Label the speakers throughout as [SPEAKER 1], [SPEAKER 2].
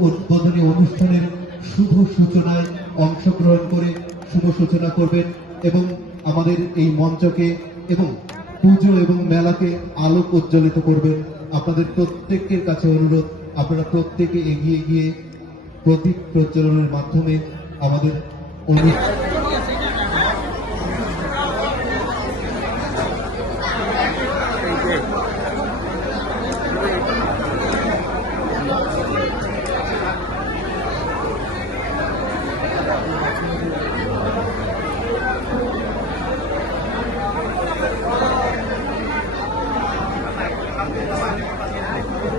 [SPEAKER 1] উদ্বোধনী অনুষ্ঠানের শুভ সূচনায় অংশগ্রহণ করে শুভ সূচনা করবেন এবং আমাদের এই মঞ্চকে এবং পুজো এবং মেলাকে আলোক উজ্জ্বলিত করবেন। আপনাদের প্রত্যেকের কাছে অনুরোধ, আপনারা প্রত্যেকে এগিয়ে গিয়ে প্রদীপ প্রজ্বলনের মাধ্যমে আমাদের অনুষ্ঠান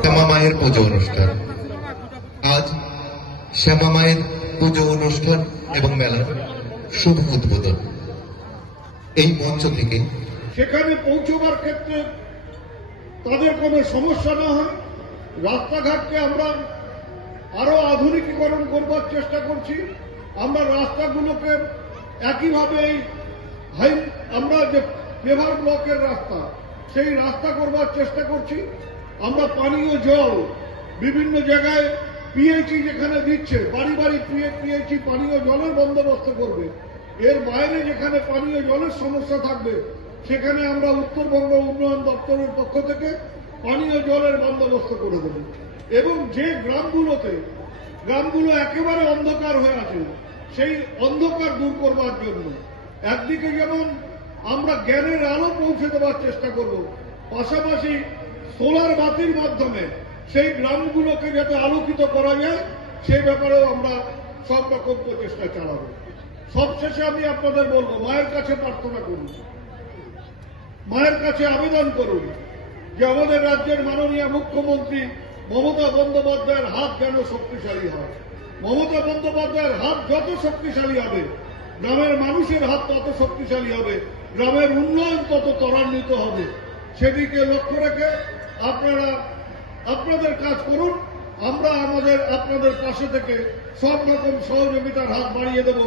[SPEAKER 2] শ্যামা মায়ের পুজো অনুষ্ঠান। আজ শ্যামা মায়ের পুজো অনুষ্ঠান এবং মেলার শুভ উদ্বোধন। এই মঞ্চ থেকে
[SPEAKER 3] সেখানে পৌঁছবার ক্ষেত্রে তাদের কোনো সমস্যা না হয়। রাস্তাঘাটকে আমরা আরও আধুনিকীকরণ করবার চেষ্টা করছি। আমরা রাস্তাগুলোকে একইভাবে আমরা যে পেভার ব্লকের রাস্তা, সেই রাস্তা করবার চেষ্টা করছি। আমরা পানীয় জল বিভিন্ন জায়গায় পিএইচই যেখানে দিচ্ছে বাড়ি বাড়ি পিএইচই পানীয় জলের বন্দোবস্ত করবে। এর বাইরে যেখানে পানীয় জলের সমস্যা থাকবে, সেখানে আমরা উত্তরবঙ্গ উন্নয়ন দপ্তরের পক্ষ থেকে পানীয় জলের বন্দোবস্ত করে দেব। এবং যে গ্রামগুলোতে, গ্রামগুলো একেবারে অন্ধকার হয়ে আছে, সেই অন্ধকার দূর করবার জন্য একদিকে যেমন আমরা জ্ঞানের আলো পৌঁছে দেওয়ার চেষ্টা করব, পাশাপাশি সোলার বাতির মাধ্যমে সেই গ্রামগুলোকে যাতে আলোকিত করা যায়, সেই ব্যাপারেও আমরা সব রকম প্রচেষ্টা চালাবো। সবশেষে আমি আপনাদের বলব, মায়ের কাছে প্রার্থনা করুন। মায়ের কাছে আবেদন করুন যে আমাদের রাজ্যের মাননীয় মুখ্যমন্ত্রী মমতা বন্দ্যোপাধ্যায়ের হাত যেন শক্তিশালী হয়। মমতা বন্দ্যোপাধ্যায়ের হাত যত শক্তিশালী হবে, গ্রামের মানুষের হাত তত শক্তিশালী হবে, গ্রামের উন্নয়ন তত ত্বরান্বিত হবে। সেদিকে লক্ষ্য রেখে আপনারা, আপনাদের কাজ করুন। আমরা আমাদের, আপনাদের পাশে থেকে সব রকম সহযোগিতার হাত বাড়িয়ে দেব।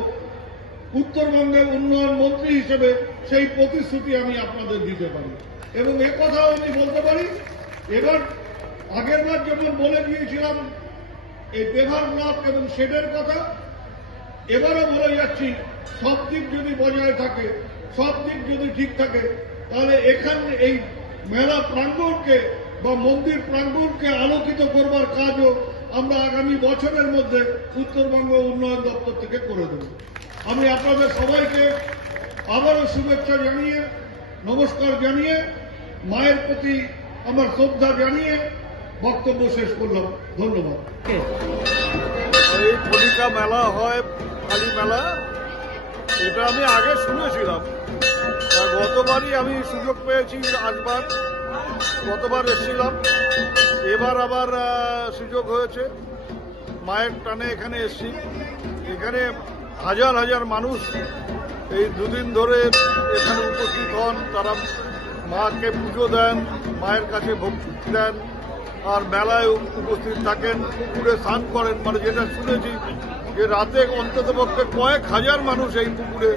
[SPEAKER 3] উত্তরবঙ্গের উন্নয়ন মন্ত্রী হিসেবে সেই প্রতিশ্রুতি আমি আপনাদের দিতে পারি। এবং কথাও আমি বলতে পারি, এবার আগেরবার যেমন বলে দিয়েছিলাম এই বেভার ব্লক এবং শেডের কথা, এবারও বলে যাচ্ছি, সব দিক যদি বজায় থাকে, সব দিক যদি ঠিক থাকে তাহলে এখানে এই মেলা প্রাঙ্গণকে বা মন্দির প্রাঙ্গণকে আলোকিত করবার কাজও আমরা আগামী বছরের মধ্যে উত্তরবঙ্গ উন্নয়ন দপ্তর থেকে করে দেব। আমি আপনাদের সবাইকে আবারও শুভেচ্ছা জানিয়ে, নমস্কার জানিয়ে, মায়ের প্রতি আমার শ্রদ্ধা জানিয়ে বক্তব্য শেষ করলাম। ধন্যবাদ।
[SPEAKER 4] এই কলিকা মেলা হয় কালী মেলা, এটা আমি আগে শুনেছিলাম। গতবারই আমি সুযোগ পেয়েছি আসবার গতবার এসেছিলাম। এবার আবার সুযোগ হয়েছে। মায়ের টানে এখানে এসেছি। এখানে হাজার হাজার মানুষ এই দুদিন ধরে এখানে উপস্থিত হন। তারা মাকে পুজো দেন, মায়ের কাছে ভক্তি দেন, আর মেলায় উপস্থিত থাকেন, পুকুরে স্নান করেন। মানে যেটা শুনেছি যে রাতে অন্তত পক্ষে কয়েক হাজার মানুষ এই পুকুরে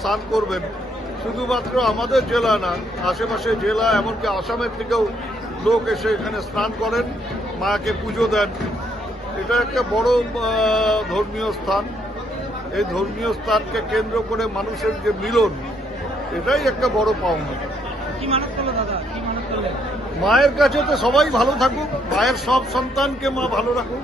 [SPEAKER 4] স্নান করবেন। শুধুমাত্র আমাদের জেলা না আশেপাশে জেলা এমনকি আসামের থেকেও লোক এসে এখানে স্নান করেন মাকে পুজো দেন। এটা একটা বড় ধর্মীয় স্থান। এই ধর্মীয় স্থানকে কেন্দ্র করে মানুষের যে মিলন এটাই একটা বড় পাওনা। মায়ের কাছে তো সবাই ভালো থাকুক মায়ের সব সন্তানকে মা ভালো রাখুন